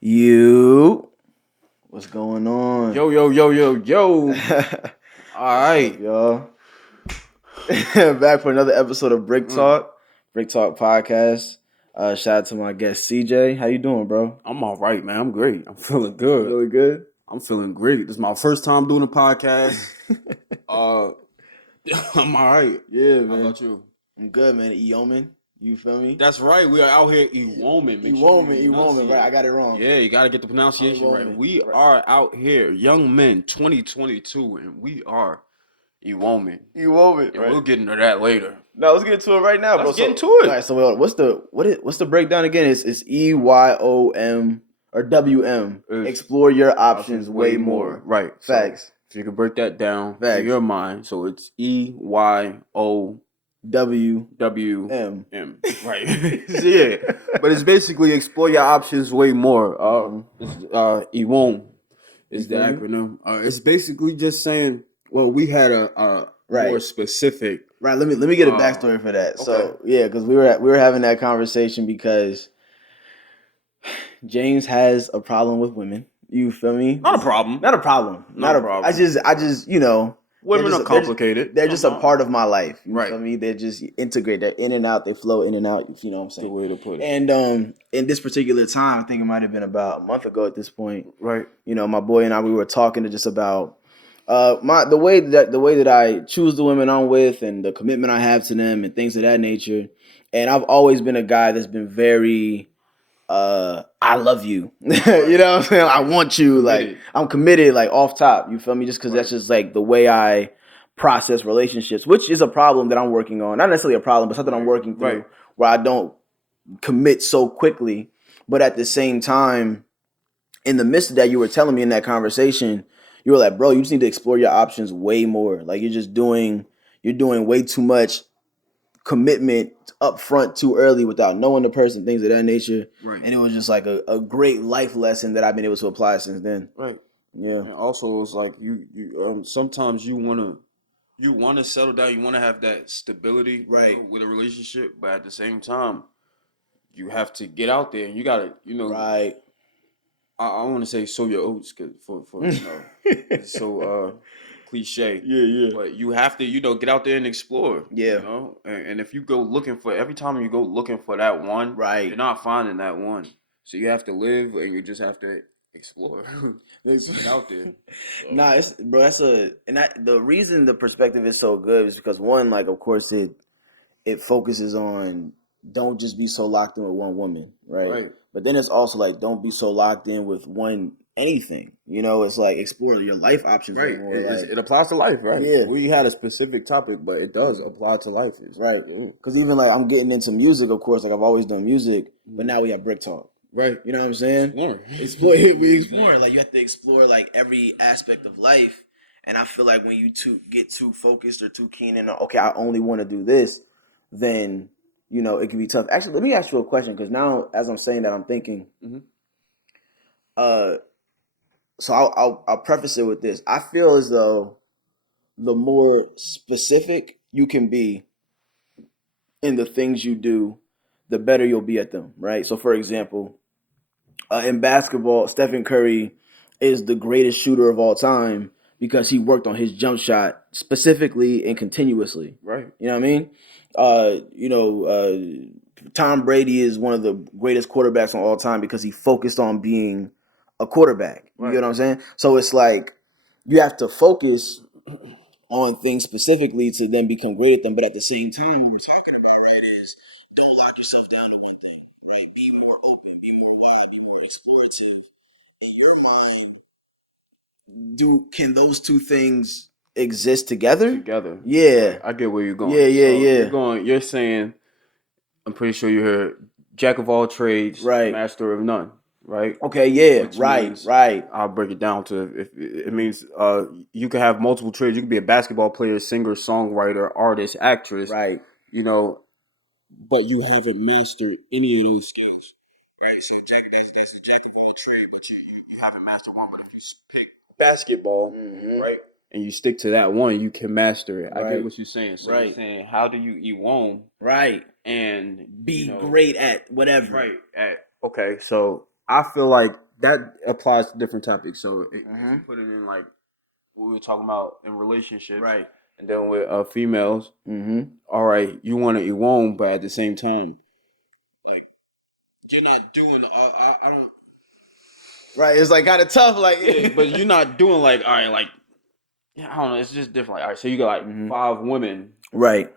You, what's going on? Yo. All right. Up, y'all? Back for another episode of Brick Talk Podcast. Shout out to my guest CJ. How you doing, bro? I'm all right, man. I'm great. I'm feeling good. Really good. I'm feeling great. This is my first time doing a podcast. I'm all right. Yeah, How man. about you? I'm good, man. EYOWM. You feel me? That's right. We are out here EYOWM. EYOWM. Right, I got it wrong. Yeah, you got to get the pronunciation right. We are out here, young men, 2022, and we are EYOWM. EYOWM, and we'll get into that later. No, let's get into it right now, bro. Let's get into it. All right, so what's the breakdown again? It's EYOM or WM. Explore your options way more. Right. Facts. So if you could break that down Facts. in your mind, so it's EYOWM. Right. Yeah. But it's basically explore your options way more. EYOWM is the acronym. It's basically just saying, well, we had a more specific. Right. Let me get a backstory for that. Okay. So yeah, because we were having that conversation because James has a problem with women. You feel me? Not a problem. Not a problem. I just women are complicated. They're just a part of my life. You feel me? They just integrate. They're in and out. They flow in and out. You know what I'm saying? The way to put it. And in this particular time, I think it might have been about a month ago at this point. Right. You know, my boy and I, we were talking to just about the way that I choose the women I'm with and the commitment I have to them and things of that nature. And I've always been a guy that's been very I love you. You know what I'm saying? I want you. Like, I'm committed, like, off top. You feel me? Just because that's just, like, the way I process relationships, which is a problem that I'm working on. Not necessarily a problem, but something I'm working through where I don't commit so quickly. But at the same time, in the midst of that, you were telling me in that conversation, you were like, bro, you just need to explore your options way more. Like, you're doing way too much commitment up front too early without knowing the person, things of that nature. Right. And it was just like a great life lesson that I've been able to apply since then. Right. Yeah. And also it's like you sometimes you wanna settle down, you wanna have that stability with a relationship, but at the same time, you have to get out there and you gotta, Right. I wanna say sow your oats for it's so cliche. Yeah. But you have to, get out there and explore. Yeah. And if you go every time you go looking for that one, you're not finding that one. So you have to live and you just have to explore. Get out there. So. Nah, the reason the perspective is so good is because one, like, of course it focuses on don't just be so locked in with one woman, right? But then it's also like don't be so locked in with anything. It's like explore your life options. Right. More, it applies to life, right? Yeah. We had a specific topic, but it does apply to life. Right. Because even like I'm getting into music, of course, like I've always done music, but now we have Brick Talk. Right. You know what I'm saying? We explore. Like you have to explore like every aspect of life. And I feel like when you get too focused or too keen in, okay, I only want to do this, then it can be tough. Actually, let me ask you a question because now, as I'm saying that, I'm thinking. So I'll preface it with this. I feel as though the more specific you can be in the things you do, the better you'll be at them, right? So, for example, in basketball, Stephen Curry is the greatest shooter of all time because he worked on his jump shot specifically and continuously. Right. You know what I mean? Tom Brady is one of the greatest quarterbacks of all time because he focused on being a quarterback. You get what I'm saying? So it's like you have to focus on things specifically to then become great at them. But at the same time, what we're talking about, is don't lock yourself down to one thing, right? Be more open, be more wide, be more explorative. In your mind, can those two things exist together? Yeah. I get where you're going. Yeah. You're saying, I'm pretty sure you heard jack of all trades, master of none. Right. Okay. Yeah. Which means, I'll break it down to if it means you can have multiple trades. You can be a basketball player, singer, songwriter, artist, actress. Right. But you haven't mastered any of those skills. Right. So there's a jack of all trade, but you haven't mastered one. But if you pick basketball, right, and you stick to that one, you can master it. I get what you're saying. So you're saying, how do you EYOWM? Right. And be great at whatever. Right. Okay. So I feel like that applies to different topics. So if you put it in like what we were talking about in relationships, Right. and then with females, all right, you want to EYOWM, but at the same time, like you're not doing. I don't. Right. It's like kind of tough, like. Yeah, but you're not doing like all right, like I don't know. It's just different. Like all right, so you got like 5 women, Right.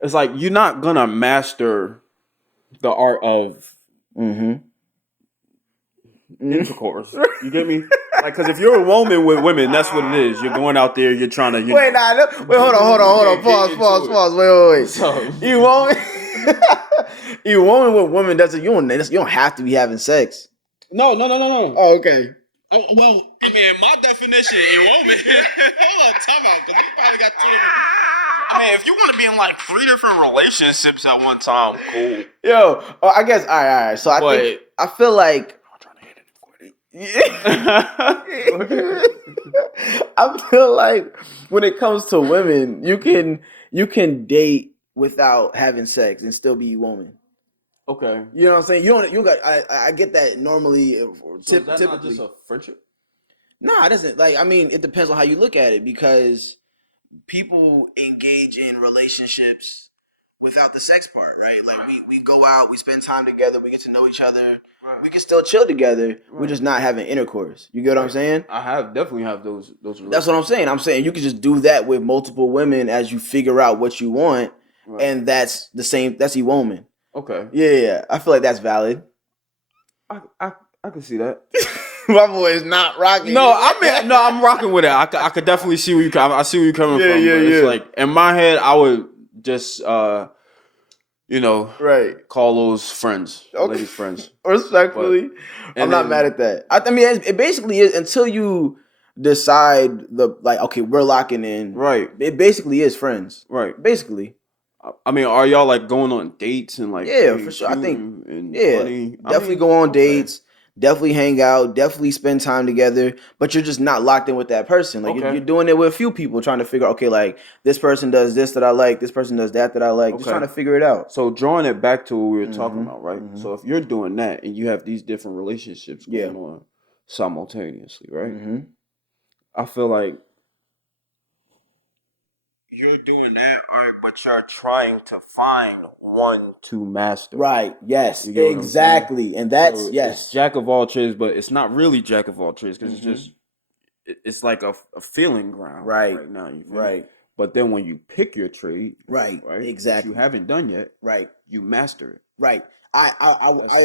It's like you're not gonna master the art of intercourse. You get me? Like, because if you're a woman with women, that's what it is. You're going out there. You're trying to. Wait, hold on. Pause. Wait. So, You woman, you woman with women doesn't. You don't have to be having sex. No. Oh, okay. Oh, well, I mean, my definition in woman. Hold on, time out, because we probably got 2 different. I mean, if you want to be in like 3 different relationships at one time, cool. Yo, I guess all right. So I feel like. I feel like when it comes to women, you can date without having sex and still be a woman. Okay. You know what I'm saying? You got I get that normally. So is that not just a friendship? No, it doesn't. Like, I mean, it depends on how you look at it, because people engage in relationships without the sex part, right? Like we go out, we spend time together, we get to know each other. Right. We can still chill together. Right. We're just not having intercourse. You get what I'm saying? I definitely have those That's what I'm saying. I'm saying you can just do that with multiple women as you figure out what you want, and that's the same. That's EYOWM. Okay. Yeah. I feel like that's valid. I can see that. My boy is not rocking. No, I'm rocking with it. I could definitely see where you come. I see where you're coming from. Yeah. It's like in my head, I would just right, call those friends, ladies friends. Respectfully, I'm not mad at that. I mean, it basically is until you decide okay, we're locking in. Right. It basically is friends. Right. Basically. I mean, are y'all like going on dates and like? Yeah, for sure. I think definitely go on dates. Definitely hang out, definitely spend time together, but you're just not locked in with that person. Like you're doing it with a few people, trying to figure out, okay, like this person does this that I like, this person does that I like, just trying to figure it out. So drawing it back to what we were talking about, right? So if you're doing that and you have these different relationships going on simultaneously, right? I feel like you're doing that, but you're trying to find one to master. Right. Yes. Exactly. And that's it's jack of all trades, but it's not really jack of all trades because it's like a feeling ground right now. Right. But then when you pick your trade, right, exactly, you haven't done yet, right, you master it. Right. I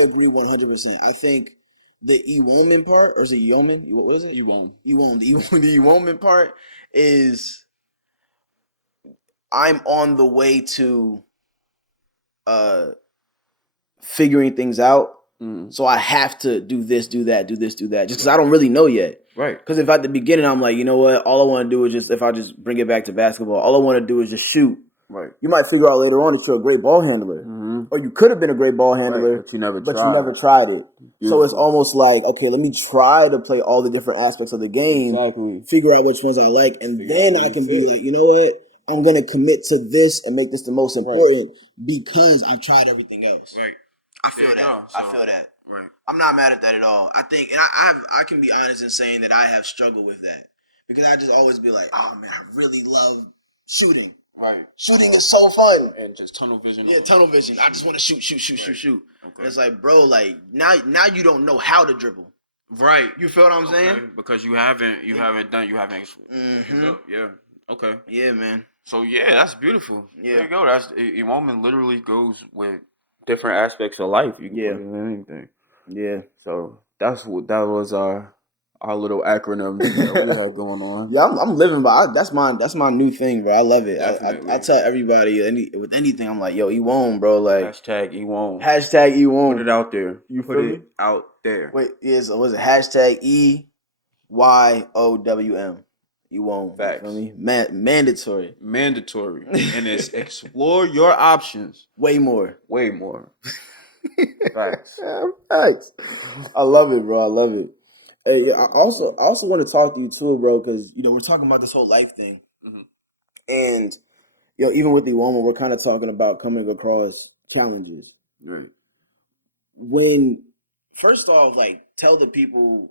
agree 100%. I think the EYOWM part, or is it EYOWM? What is it? EYOWM. The EYOWM part is. I'm on the way to figuring things out. So I have to do this, do that, just because I don't really know yet. Right. Because if at the beginning I'm like, you know what, all I want to do is if I just bring it back to basketball, all I want to do is just shoot. Right. You might figure out later on that you're a great ball handler. Or you could have been a great ball handler, but you never tried it. So it's almost like, okay, let me try to play all the different aspects of the game, figure out which ones I like, and then I can be like, you know what, I'm going to commit to this and make this the most important because I've tried everything else. Right. I feel that. I feel that. Right. I'm not mad at that at all. I think, and I can be honest in saying that I have struggled with that because I just always be like, oh man, I really love shooting. Right. Shooting is so fun. And just tunnel vision. Yeah, tunnel vision. I just want to shoot. Okay. It's like, bro, like now you don't know how to dribble. Right. You feel what I'm saying? Because you haven't done. Yeah. Okay. Yeah, man. So yeah, that's beautiful. Yeah. There you go. That's EYOWM literally goes with different aspects of life. You can put it in anything. Yeah. So that was our little acronym that we had going on. Yeah, I'm living by that's my new thing, bro. I love it. I tell everybody with anything, I'm like, yo, EYOWM, bro. Like hashtag EYOWM. Hashtag EYOWM. Put it out there. You put it out there. Wait, was it hashtag EYOWM? EYOWM. Facts. You feel me? Mandatory. And it's explore your options. Way more. Facts. Facts. I love it, bro. I love it. Hey, I also want to talk to you too, bro, because we're talking about this whole life thing, and even with the EYOWM, we're kind of talking about coming across challenges. Right. When first off, like, tell the people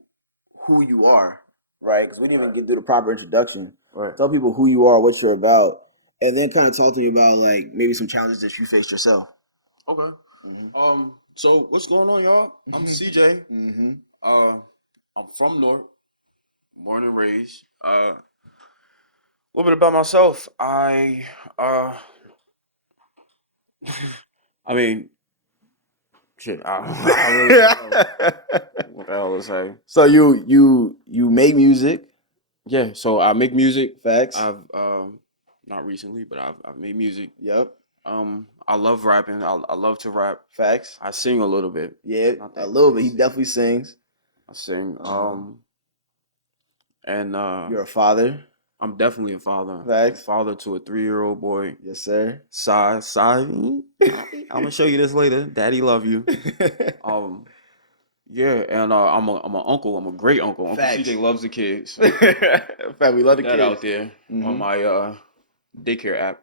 who you are, right? Because we didn't even get through the proper introduction. Right. Tell people who you are, what you're about, and then kind of talk to me about like maybe some challenges that you faced yourself. Okay. So what's going on, y'all? I'm CJ. I'm from North, born and raised. A little bit about myself. I mean, shit. I really don't know what the hell to say. So you make music. Yeah. So I make music. Facts. I've not recently, but I've made music. Yep. I love rapping. I love to rap. Facts. I sing a little bit. Yeah, a little bit. He definitely sings. I sing. And You're a father. I'm definitely a father. Facts. I'm a father to a 3-year-old boy. Yes, sir. Sai. I'm gonna show you this later. Daddy love you. Yeah, and I'm an uncle. I'm a great uncle. Uncle Facts. CJ loves the kids. Fact, we love the that kids out there on my daycare app.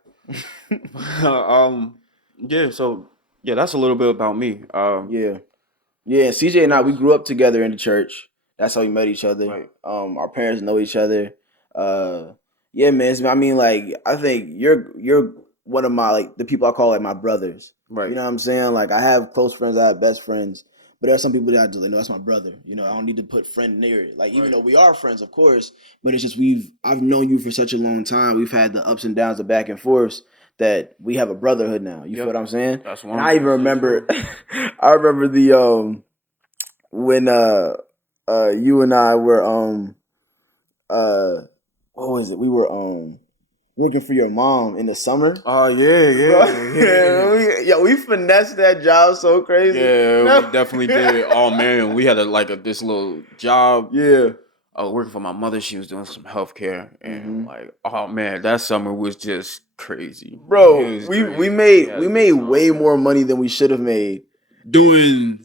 Yeah, so yeah, that's a little bit about me. Yeah. CJ and I, we grew up together in the church. That's how we met each other. Right. Our parents know each other. Yeah, man. I mean, like, I think you're one of my, like, the people I call like my brothers. Right. You know what I'm saying? Like, I have close friends, I have best friends, but there's some people that I do like, no, that's my brother. You know, I don't need to put friend near it. Like, even though we are friends, of course, but it's just I've known you for such a long time. We've had the ups and downs, the back and forths, that we have a brotherhood now. You feel what I'm saying? That's one. And I even remember, I remember the when you and I were what was it? We were looking for your mom in the summer. Oh yeah. We finessed that job so crazy. Yeah, we definitely did. Oh man, we had this little job. Yeah. Working for my mother. She was doing some healthcare, and like, oh man, that summer was just crazy, bro. We made way more money than we should have made doing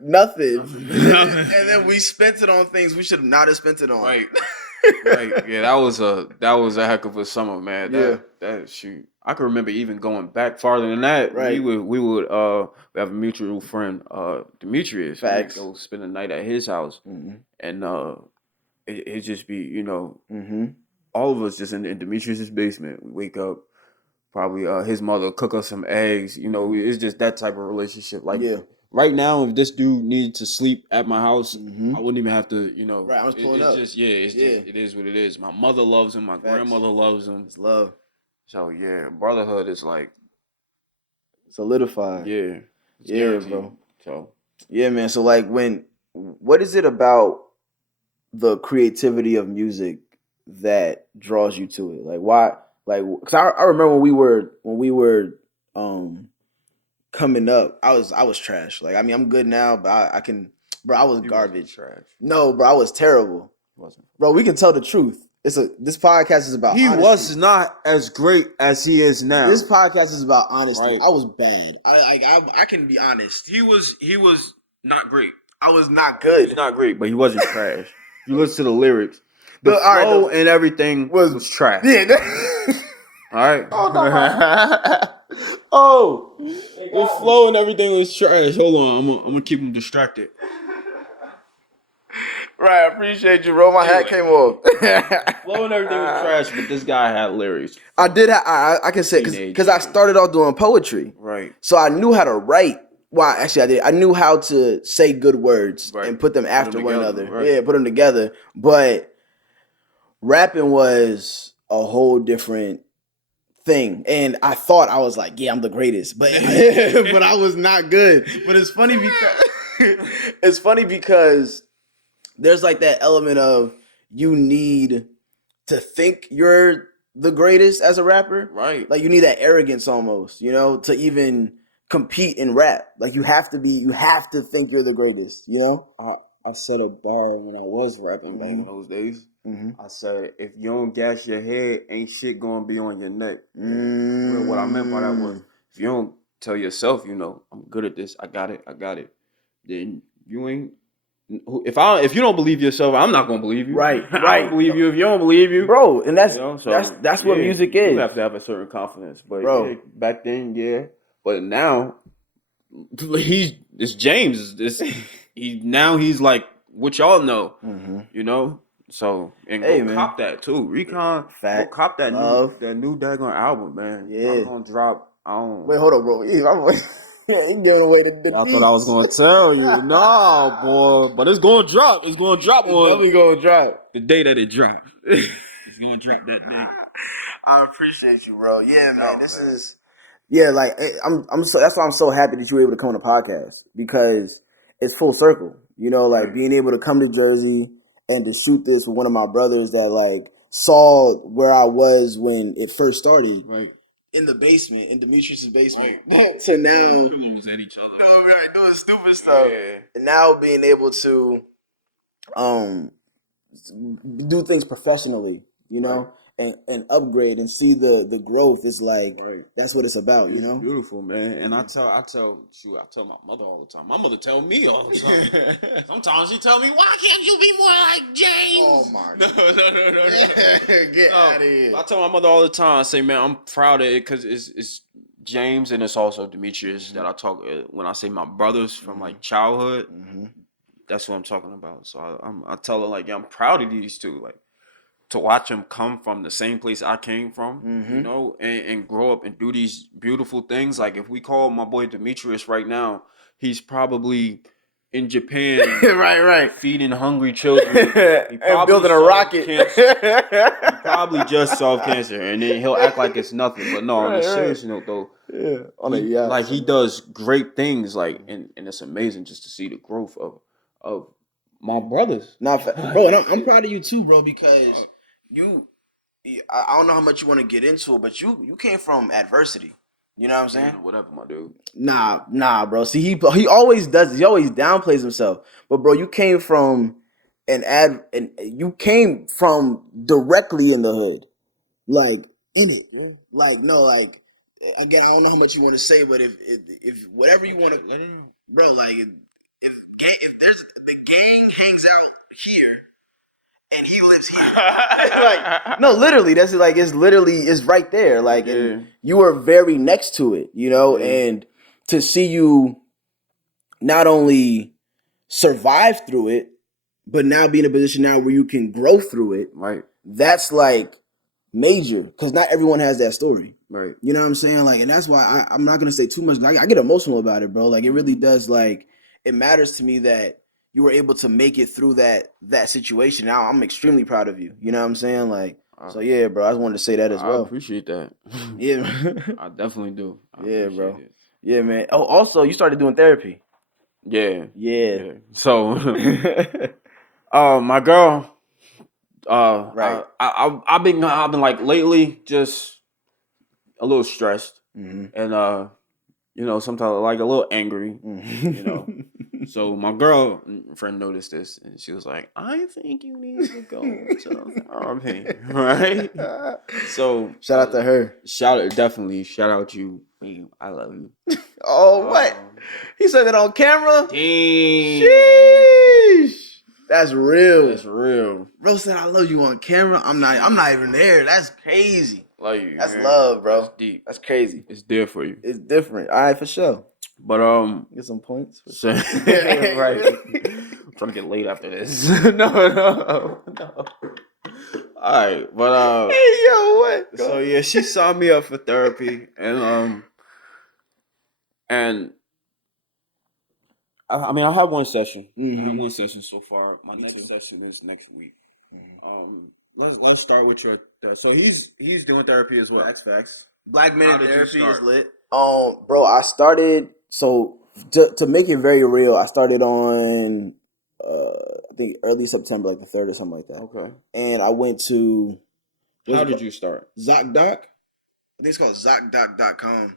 nothing. And then we spent it on things we should not have spent it on. Right. Right. Yeah, that was a heck of a summer, man. That shoot. I can remember even going back farther than that. Right. We would we have a mutual friend, Demetrius. Facts. We'd go spend the night at his house, and it just be, you know, all of us just in Demetrius's basement. We wake up, probably his mother cook us some eggs. You know, it's just that type of relationship. Like, right now, if this dude needed to sleep at my house, I wouldn't even have to, you know. Right, I was pulling up. Just, it is what it is. My mother loves him. My grandmother loves him. It's love. So, yeah, brotherhood is like solidified. Yeah. Yeah, bro. So. Yeah, man. So, like, what is it about the creativity of music that draws you to it? Like, why? Like, because I remember when we were coming up, I was trash. Like, I mean, I'm good now, but I can, bro. I was garbage. Trash. No, bro, I was terrible. Wasn't. Bro, we can tell the truth. This podcast is about. He honesty. was not as great as he is now. This podcast is about honesty. Right. I was bad. I can be honest. He was not great. I was not good. He's not great, but he wasn't trash. You listen to the lyrics. The flow and everything was trash. Yeah. All right. Oh, the flow and everything was trash. Hold on, I'm gonna keep him distracted. Right, I appreciate you, bro. My hat came off. Flow and everything was trash, but this guy had lyrics. I did. I can say because I started off doing poetry. Right. So I knew how to write. Well, actually, I did. I knew how to say good words and put them after one another. Right. Yeah, put them together. But rapping was a whole different thing, and I thought I was like, yeah, I'm the greatest, but but I was not good. But it's funny because there's like that element of you need to think you're the greatest as a rapper, right? Like you need that arrogance almost, you know, to even compete in rap. Like you have to think you're the greatest, you know. I said a bar when I was rapping back in those days. I said, if you don't gas your head, ain't shit gonna be on your neck. What I meant by that was, if you don't tell yourself, you know, I'm good at this, I got it, then you ain't. If you don't believe yourself, I'm not gonna believe you. Right. I don't believe you if you don't believe you, bro. And that's that's what music is. You have to have a certain confidence, but bro, back then, but now it's Jaims. he's like what y'all know, Mm-hmm. you know. So and Hey, go man. cop that too, Recon. Fact. Go cop that Love. new daggone album, man. Yeah. I'm gonna drop. I don't. Wait, hold on, bro. He giving away the I thought I was gonna tell you, no, boy, but it's gonna drop. It's gonna drop on definitely gonna drop the day that it drops. It's gonna drop that day. I appreciate you, bro. Yeah, man. This is like I'm so that's why I'm so happy that you were able to come on the podcast because it's full circle. You know, like being able to come to Jersey and to shoot this with one of my brothers that like saw where I was when it first started. Right. In the basement, in Demetrius' basement. To now right, doing stupid stuff. And now being able to do things professionally, you know, and upgrade and see the growth is like that's what it's about, you know. Beautiful, man. And I tell my mother all the time. My mother tell me all the time. Sometimes she tell me, "Why can't you be more like James?" Oh my no. Get out of here. I tell my mother all the time. I say, "Man, I'm proud of it because it's James and it's also Demetrius that I talk when I say my brothers from like childhood. That's what I'm talking about. So I tell her like, yeah, I'm proud of these two. Like to watch them come from the same place I came from, you know, and grow up and do these beautiful things. Like if we call my boy Demetrius right now, he's probably in Japan, right, feeding hungry children, and building a rocket. He probably just solved cancer, and then he'll act like it's nothing. But no, on a serious note, though, he does great things. Like, and it's amazing just to see the growth of my brothers. Nah, bro, and I'm proud of you too, bro, because I don't know how much you want to get into it, but you came from adversity. You know what I'm saying? Whatever, my dude. Nah, bro. See, he always does this. He always downplays himself. But bro, you came from you came from directly in the hood, like in it. Like no, like again, I don't know how much you want to say, but if whatever you want to, bro, like if there's the gang hangs out here. And he lives here. Like, no, literally, that's like it's right there. Like, and you were very next to it, you know, and to see you not only survive through it, but now be in a position now where you can grow through it. Right. That's like major because not everyone has that story. Right. You know what I'm saying? Like, and that's why I'm not gonna say too much. I get emotional about it, bro. Like, it really does. Like, it matters to me that you were able to make it through that situation. Now I'm extremely proud of you. You know what I'm saying? Like, so yeah, bro. I just wanted to say that as well. I appreciate that. Yeah, I definitely do. Yeah, bro. Yeah, man. Oh, also, you started doing therapy. Yeah. So, my girl. Right. I've been like lately just a little stressed, and you know, sometimes like a little angry, you know. So my girl friend noticed this, and she was like, "I think you need to go to therapy, right?" So shout out to her. Shout out you. I love you. Oh, what? He said that on camera? Damn. Sheesh. That's real. That's real. Bro said I love you on camera. I'm not even there. That's crazy. Love you. That's love, bro. That's deep. That's crazy. It's there for you. It's different. All right, for sure. But get some points. Right. I'm trying to get laid after this. No. All right, but hey, yo, what? So yeah, she signed me up for therapy, and I mean, I have one session. I have one session so far. My next session is next week. Let's start with your. So he's doing therapy as well. That's facts. Black Men in Therapy is lit. Bro, I started. So to make it very real, I started on I think early September, like the 3rd or something like that. Okay. And I went to. How did you start? ZocDoc. I think it's called ZocDoc.com.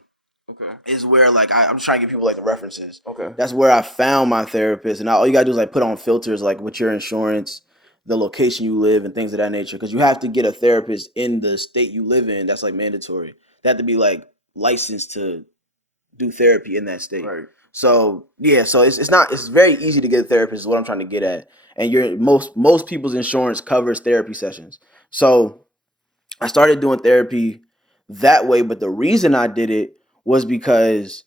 Okay. Is where like I'm just trying to give people like the references. Okay. That's where I found my therapist, and all you gotta do is like put on filters like with your insurance, the location you live, and things of that nature. Because you have to get a therapist in the state you live in. That's like mandatory. They have to be like licensed to do therapy in that state. Right. So yeah, so it's very easy to get a therapist. Is what I'm trying to get at. And most people's insurance covers therapy sessions. So I started doing therapy that way, but the reason I did it was because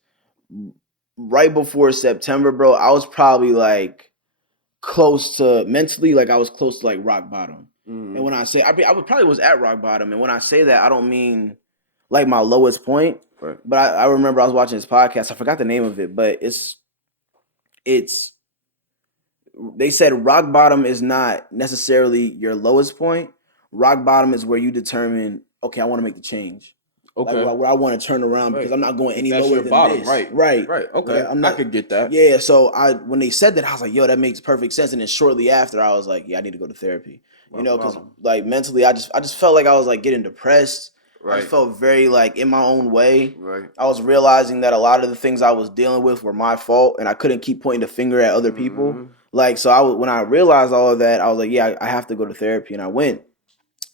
right before September, bro, I was probably like close to mentally, like I was close to like rock bottom. And when I say I probably was at rock bottom, and when I say that, I don't mean like my lowest point. Right. But I remember I was watching this podcast. I forgot the name of it, but it's they said rock bottom is not necessarily your lowest point. Rock bottom is where you determine, okay, I want to make the change. Okay. Like where I want to turn around because I'm not going any That's lower your than bottom, this. right? Right. Okay, I'm not, I could get that. Yeah. So when they said that, I was like, yo, that makes perfect sense. And then shortly after, I was like, yeah, I need to go to therapy. You know, because like mentally, I just felt like I was like getting depressed. Right. I just felt very like in my own way. Right. I was realizing that a lot of the things I was dealing with were my fault, and I couldn't keep pointing the finger at other people. Like, so when I realized all of that, I was like, yeah, I have to go to therapy, and I went.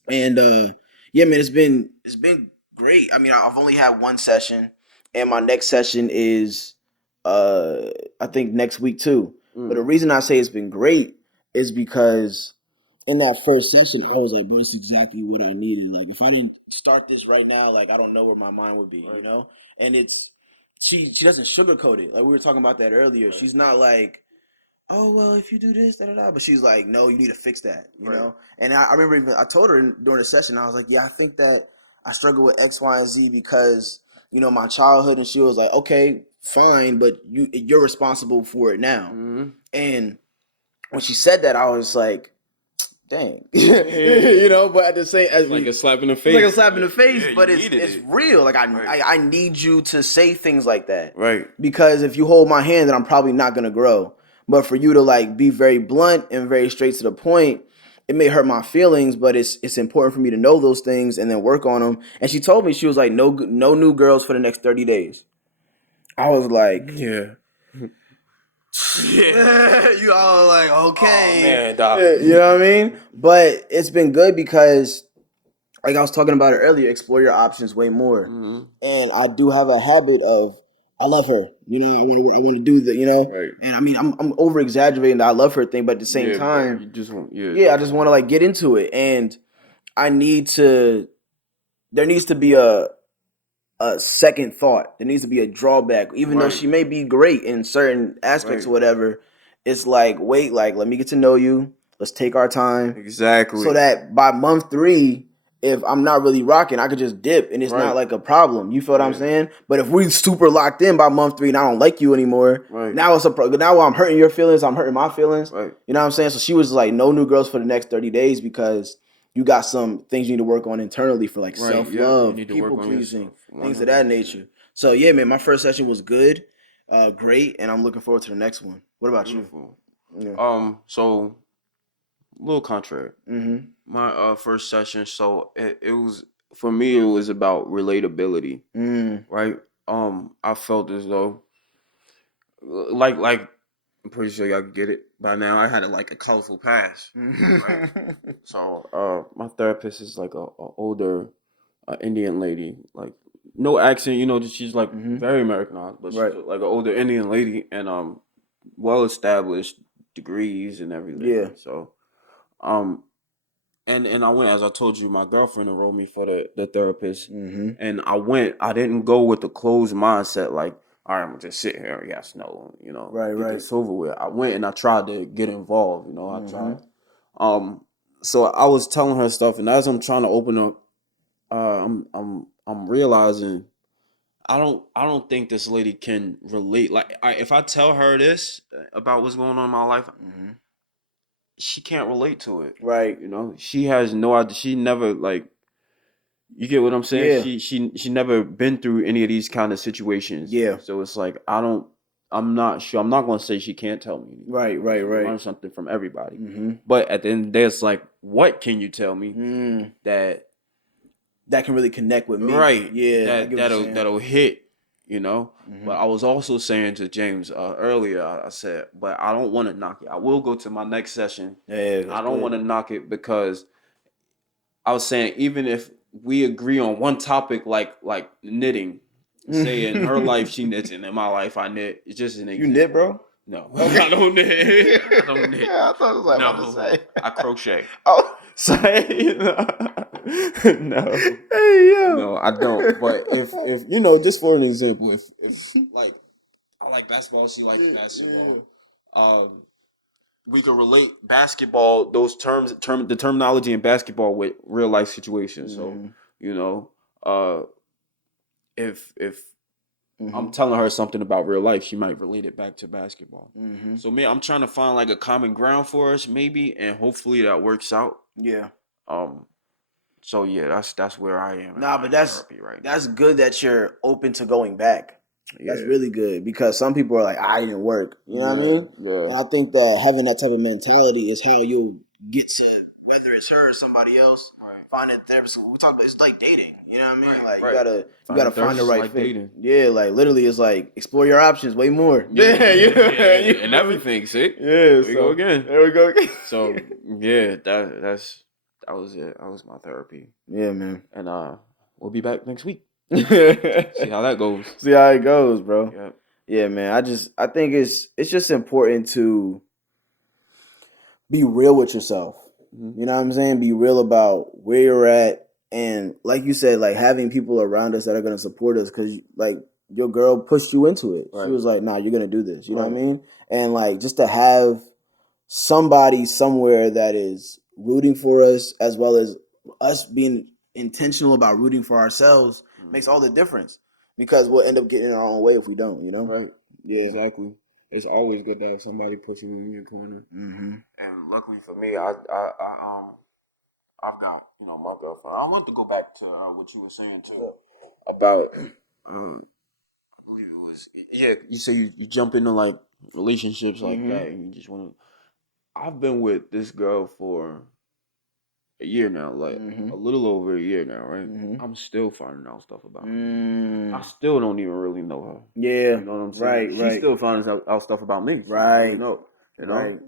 And yeah, man, it's been great. I mean, I've only had one session, and my next session is I think next week too. But the reason I say it's been great is because in that first session, I was like, bro, this is exactly what I needed. Like, if I didn't start this right now, like, I don't know where my mind would be, you know? And she doesn't sugarcoat it. Like, we were talking about that earlier. She's not like, oh, well, if you do this, da da da. But she's like, no, you need to fix that, you know? And I remember I told her during the session, I was like, yeah, I think that I struggle with X, Y, and Z because, you know, my childhood. And she was like, okay, fine, but you're responsible for it now. And when she said that, I was like, dang. You know, but at the same as like a slap in the face. Like a slap in the face, Yeah, but it's real. Like I need you to say things like that. Right. Because if you hold my hand, then I'm probably not gonna grow. But for you to like be very blunt and very straight to the point, it may hurt my feelings, but it's important for me to know those things and then work on them. And she told me, she was like, no new girls for the next 30 days. I was like, yeah. You all like, okay. Oh, man, doc. You know what I mean? But it's been good because, like I was talking about it earlier, explore your options way more. And I do have a habit of, I love her. You know, I want to do the, you know. Right. And I mean, I'm over exaggerating the I love her thing, but at the same time, you just want, I just want to like get into it, and I need to. There needs to be a second thought. There needs to be a drawback, even though she may be great in certain aspects or whatever. It's like, wait, like let me get to know you. Let's take our time. Exactly. So that by month 3, if I'm not really rocking, I could just dip and it's not like a problem. You feel what I'm saying? But if we super locked in by month 3 and I don't like you anymore, now it's now I'm hurting your feelings, I'm hurting my feelings. You know what I'm saying? So she was like, no new girls for the next 30 days because you got some things you need to work on internally for like self-love, people pleasing, things of that nature. So yeah, man, my first session was good, great, and I'm looking forward to the next one. What about you? Yeah. So a little contrary. My first session, so it was, for me, it was about relatability. Right? I felt as though like I'm pretty sure y'all get it by now. I had a colorful past. Right? So my therapist is like a older Indian lady, like no accent, you know, she's like very Americanized, but she's like an older Indian lady and well established degrees and everything. Yeah. So and I went, as I told you, my girlfriend enrolled me for the therapist. And I didn't go with the closed mindset like, all right, I'm gonna just sit here, yes, no, you know, get this over with. I went and I tried to get involved, you know, I tried. So I was telling her stuff, and as I'm trying to open up, I'm realizing I don't think this lady can relate. Like, if I tell her this about what's going on in my life, she can't relate to it. Right. You know, she has no idea. She never you get what I'm saying? Yeah. She never been through any of these kind of situations. Yeah. So it's like I'm not sure. I'm not going to say she can't tell me. Right. Learn something from everybody. But at the end of the day, it's like, what can you tell me that can really connect with me? Right. Yeah. That'll hit, you know? But I was also saying to James earlier, I said, but I don't want to knock it. I will go to my next session. Yeah. I don't want to knock it because I was saying, even if we agree on one topic like knitting, say in her life she knits and in my life I knit. It's just an example. You knit, bro? No. I don't knit. I don't knit. I thought it was like, no, say. I crochet. Oh, say no. Hey, yo. No, I don't. But if you know, just for an example, if like I like basketball. She likes basketball. We can relate basketball, the terminology in basketball with real life situations. So, you know, if I'm telling her something about real life, she might relate it back to basketball. So I'm trying to find like a common ground for us, maybe, and hopefully that works out. Yeah. So yeah, that's where I am. Nah, but that's good that you're open to going back. Yeah. That's really good because some people are like, I didn't work. You know what I mean? Yeah. And I think that having that type of mentality is how you'll get to, whether it's her or somebody else, find a therapist. We talk about it's like dating. You know what I mean? Like you gotta find the right fit. Dating. Yeah, like literally, it's like explore your options way more. Yeah, and everything. See, there we go again. There we go again. So yeah, that was it. That was my therapy. Yeah, man. And we'll be back next week. See how that goes. See how it goes, bro. Yep. Yeah, man. I think it's just important to be real with yourself. You know what I'm saying? Be real about where you're at, and like you said, like having people around us that are gonna support us, because like your girl pushed you into it. Right. She was like, "Nah, you're gonna do this." You know what I mean? And like just to have somebody somewhere that is rooting for us, as well as us being intentional about rooting for ourselves, makes all the difference. Because we'll end up getting in our own way if we don't, you know? Right. Yeah. Exactly. It's always good to have somebody pushing you in your corner. And luckily for me, I've got, my girlfriend. I want to go back to what you were saying too about I believe it was you say you jump into like relationships like that and you just want to. I've been with this girl for a year now, like a little over a year now, right? I'm still finding out stuff about her. I still don't even really know her. Yeah, you know what I'm saying. She still finds out stuff about me. Right. You know,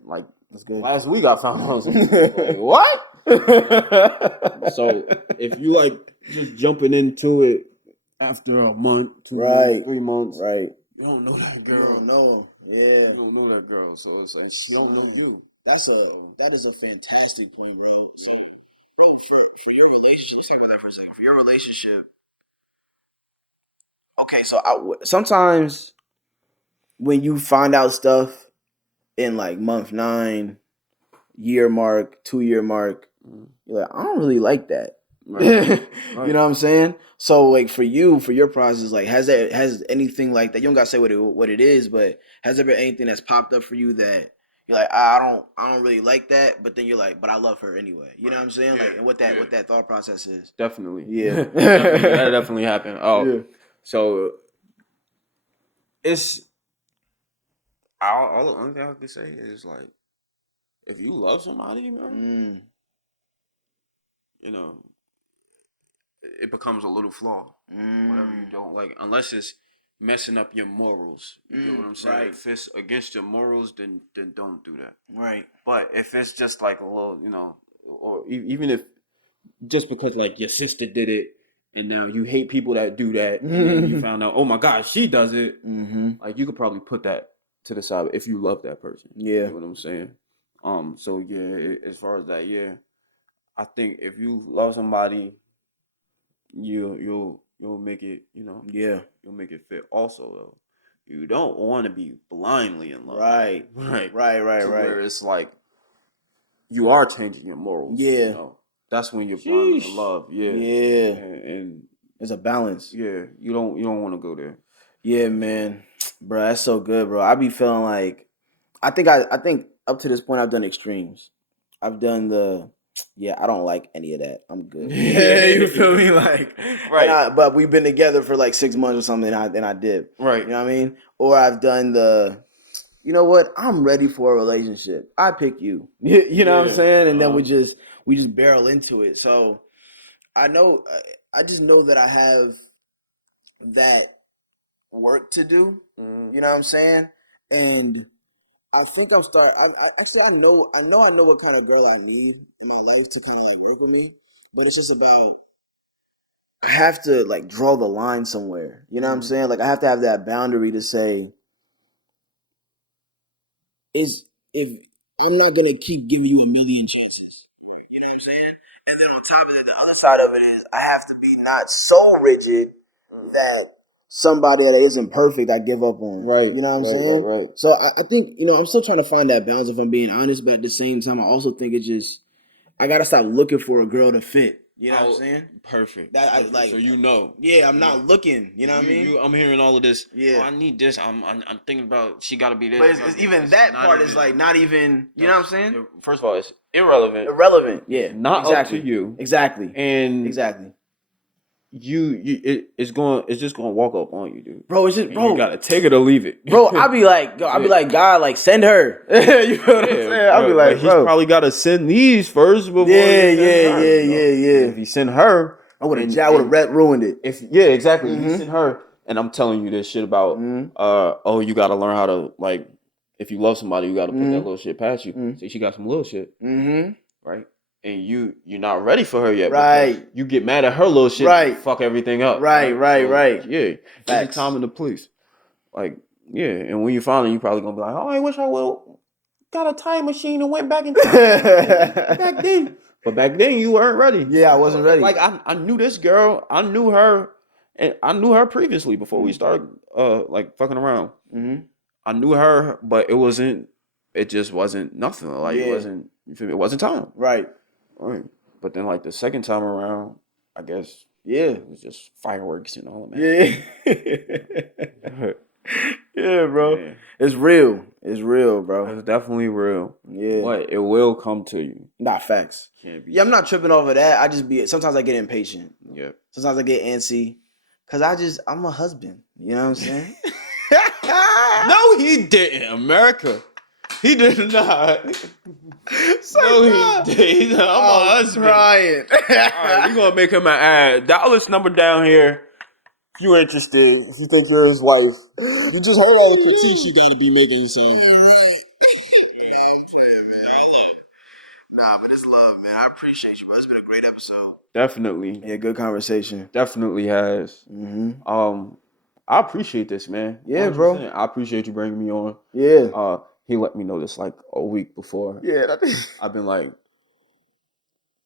like that's good. Last week I found out something. Like, what? So if you like just jumping into it after a month, 2 months, 3 months, right? You don't know that girl. You don't know him. Yeah, you don't know that girl. So it's like you don't know you. That is a fantastic point, bro. So, bro, for your relationship, let's talk about that for a second. For your relationship, okay. So sometimes when you find out stuff in like month 9, year mark, 2-year mark, you're like, I don't really like that. Right. You know what I'm saying? So like for your process, like has anything like that? You don't gotta say what it is, but has there been anything that's popped up for you that you're like, I don't really like that, but then you're like, but I love her anyway. You know what I'm saying? Yeah, like, and what that thought process is. Definitely. Yeah. That definitely happened. So it's all the only thing I can say is like, if you love somebody, man, it becomes a little flaw. Whatever you don't like, unless it's messing up your morals. You know what I'm saying? Right. If it's against your morals, then don't do that. Right. But if it's just like a little, or even if just because like your sister did it, and now you hate people that do that, and then you found out, oh my God, she does it. Like you could probably put that to the side if you love that person. Yeah. You know what I'm saying? So yeah, as far as that, yeah, I think if you love somebody, you'll make it, you'll make it fit. Also, though, you don't want to be blindly in love. Right. Where it's like you are changing your morals. Yeah. That's when you're blindly in love. Yeah. Yeah. And there's a balance. Yeah. You don't want to go there. Yeah, man. Bro, that's so good, bro. I be feeling like I think up to this point I've done extremes. I've done I don't like any of that. I'm good. Yeah, you feel me? Like, right. But we've been together for like 6 months or something, and I did. Right. You know what I mean? Or I've done you know what? I'm ready for a relationship. I pick you. You know what I'm saying? And then we just barrel into it. So I just know that I have that work to do. You know what I'm saying? And I think I'm start. I know what kind of girl I need in my life to kind of like work with me, but it's just about I have to like draw the line somewhere. You know what I'm saying? Like I have to have that boundary to say, if I'm not gonna keep giving you a million chances. You know what I'm saying? And then on top of that, the other side of it is I have to be not so rigid that somebody that isn't perfect, I give up on. Right. You know what I'm right, saying? Right. So I think, I'm still trying to find that balance if I'm being honest, but at the same time, I also think it's just, I got to stop looking for a girl to fit. You know what I'm saying? Perfect. That perfect. like, so you know. Yeah, I'm not looking. You know what I mean? I'm hearing all of this. Yeah. Oh, I need this. I'm thinking about she got to be this. But it's even that part is like not even. You know what I'm saying? First of all, it's irrelevant. Irrelevant. Yeah. Not exactly. up to you. Exactly. And exactly. It's just gonna walk up on you, dude. Bro, it's just, bro. You gotta take it or leave it. Bro, I'll be like, God, like, send her. You know what I'm saying? I'll be like, he's probably gotta send these first before. Yeah. If he send her, I would have ruined it. Exactly. If he send her, and I'm telling you this shit about, you gotta learn how to, like, if you love somebody, you gotta put that little shit past you. See, she got some little shit, right? And you're not ready for her yet, right? You get mad at her little shit, right? Fuck everything up, right? Yeah, facts. Time in the police, like, yeah. And when you finally, you probably gonna be like, oh, I wish I would got a time machine and went back in time back then. But back then you weren't ready. Yeah, I wasn't ready. Like I knew this girl, I knew her, and I knew her previously before we started like fucking around. I knew her, but it just wasn't nothing. Like it wasn't. You feel me? It wasn't time. Right. But then, like, the second time around, I guess, it was just fireworks and all of that. Yeah. Yeah, bro. Yeah. It's real. It's real, bro. It's definitely real. Yeah. But it will come to you. Not facts. Yeah, I'm not tripping over that. Sometimes I get impatient. Yeah. Sometimes I get antsy. Because I'm a husband. You know what I'm saying? No, he didn't. America. He did not. No, he did. I'm a husband. Crying. All right, we're going to make him an ad. Dallas number down here. If you're interested, if you think you're his wife, you just heard all the critiques you got to be making. So. I'm playing, man. Nah, but it's love, man. I appreciate you, bro. It's been a great episode. Definitely. Yeah, good conversation. Definitely has. I appreciate this, man. Yeah, 100%. Bro. I appreciate you bringing me on. Yeah. He let me know this like a week before. Yeah. I've been like...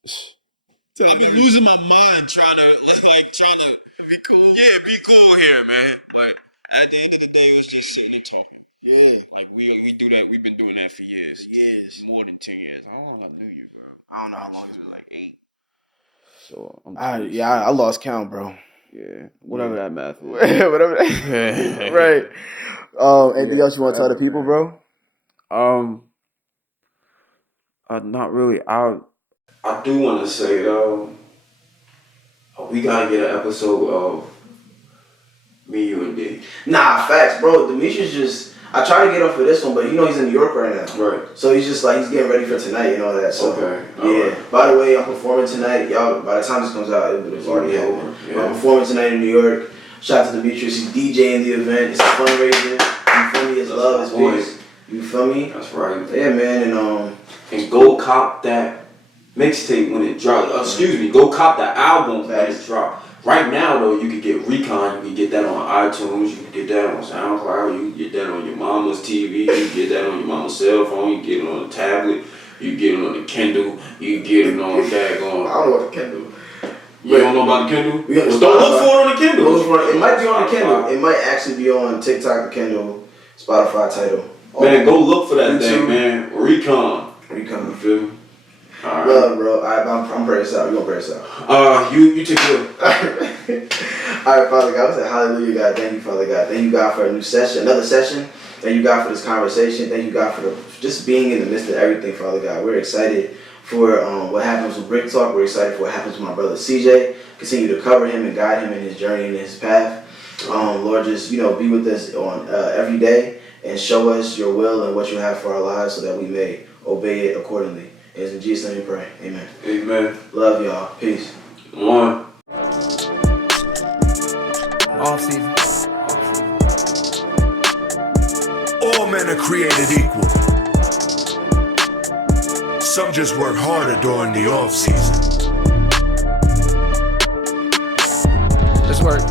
I've been losing my mind trying to be cool. Yeah, be cool here, man. But at the end of the day, it was just sitting and talking. Yeah. Like, we do that. We've been doing that for years. Years. More than 10 years. I don't know how long I knew you, bro. I don't know how long. It's been like 8. So, I lost count, bro. Yeah. Whatever that math is. Whatever that. Right. Anything else you want to tell the people, bro? Not really. I do want to say, though, we got to get an episode of me, you, and D. Nah, facts, bro. Demetrius just, I tried to get him for this one, but he's in New York right now. Right. So he's just like, he's getting ready for tonight and all that. So, okay. Yeah. Right. By the way, I'm performing tonight. Y'all, by the time this comes out, it's already over. Yeah. I'm performing tonight in New York. Shout out to Demetrius. He's DJing the event. It's a fundraiser. You feel me? It's love. It's peace. You feel me? That's right. Yeah, man. And go cop that mixtape when it drops. Go cop the album when it drops. Right now, though, you can get Recon. You can get that on iTunes. You can get that on SoundCloud. You can get that on your mama's TV. You can get that on your mama's cell phone. You can get it on a tablet. You can get it on the Kindle. You can get it on daggone. I don't know what the Kindle. You don't know about the Kindle? Well, don't look for it on the Kindle. It might be on the Kindle. It might actually be on TikTok, the Kindle, Spotify title. Man, go look for that thing, man. Recon. You feel me? All right. Love, bro. I'm praying this out. We're going to pray this out. You take care. All right, Father God. I said, hallelujah, God. Thank you, Father God. Thank you, God, for a new session, another session. Thank you, God, for this conversation. Thank you, God, for just being in the midst of everything, Father God. We're excited for what happens with Brick Talk. We're excited for what happens with my brother CJ. Continue to cover him and guide him in his journey and his path. Lord, just, be with us on every day and show us your will and what you have for our lives so that we may obey it accordingly. It's in Jesus' name we pray. Amen. Amen. Love y'all. Peace. One. Off season. All men are created equal. Some just work harder during the off season. Let's work.